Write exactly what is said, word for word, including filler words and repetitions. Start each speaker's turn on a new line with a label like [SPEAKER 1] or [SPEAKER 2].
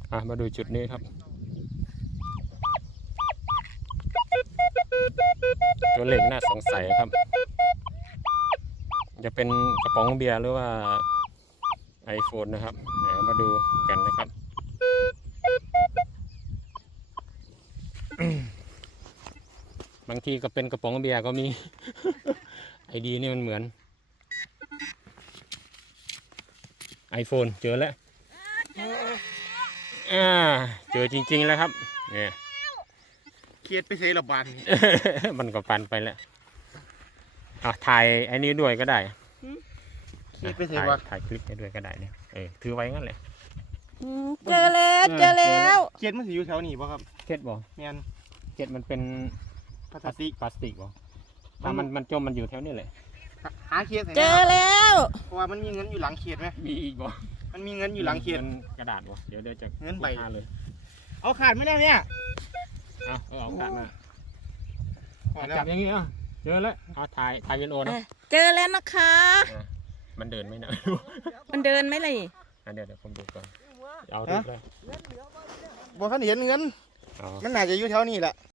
[SPEAKER 1] อ่ะมาดูจุดนี้ครับตัวเลขน่าสงสัยครับจะเป็นกระป๋องเบียร์หรือว่า iPhone นะครับเดี๋ยวมาดูกันนะครับบางทีก็เป็นกระป๋องเบียร์ก็มี ไอดีนี่มันเหมือน iPhone เจอแล้วอ่าเจอจริงๆแล้วครับเนี่ย
[SPEAKER 2] เครียดไปเสียระบาด
[SPEAKER 1] มันก็ปันไปแล้วอ่ะถ่ายไอ้นี้ด้วยก็ได้
[SPEAKER 2] เครียดไปเสีย
[SPEAKER 1] ถ่ายว
[SPEAKER 2] ะ
[SPEAKER 1] ถ่ายคลิปให้ด้วยก็ได้เนี่ยเออถือไว้งั้นเลย
[SPEAKER 3] อืมเจอแล้วเจอแล้ว
[SPEAKER 2] เครียดมันสิอยู่แถวนี้ป่ะครับ
[SPEAKER 1] เก็ดบ่
[SPEAKER 2] แม่น
[SPEAKER 1] เก็ดมันเป็น
[SPEAKER 2] พลาสติก
[SPEAKER 1] พลาสติกบ่ถ้ามันมันจมมันอยู่แถวนี้เลย
[SPEAKER 2] หาเครียด
[SPEAKER 3] เจอแล้ว
[SPEAKER 2] เพราะว่ามันมีเงินอยู่หลังเครียดไหม
[SPEAKER 1] มีอีกบ่
[SPEAKER 2] มันมีเงินอยู่หลังเครียด
[SPEAKER 1] มันกระดาษบ่เดี๋ยวเดี๋ยวจะ
[SPEAKER 2] เงินใบ
[SPEAKER 1] หาเลย
[SPEAKER 2] เอาขาดไหมเนี่ยเนี่ย
[SPEAKER 1] เอาเอาเอาขาดมา
[SPEAKER 2] ขาดแล้ว
[SPEAKER 1] จับอย่างงี้อ่ะเจอแล้วเอาถ่ายถ่ายวิดีโอนะ
[SPEAKER 3] เจอแล้วนะคะ
[SPEAKER 1] อ่ะมันเดินไหมนะ
[SPEAKER 3] มันเดินไหมล่ะ
[SPEAKER 1] อ่ะเดี๋ยวเดี๋ยวผมดูก่อนเอาดูเลย
[SPEAKER 2] บอกท่านเห็นเงิน
[SPEAKER 1] อ๋อ
[SPEAKER 2] มันน่าจะอยู่แถวนี้แหละ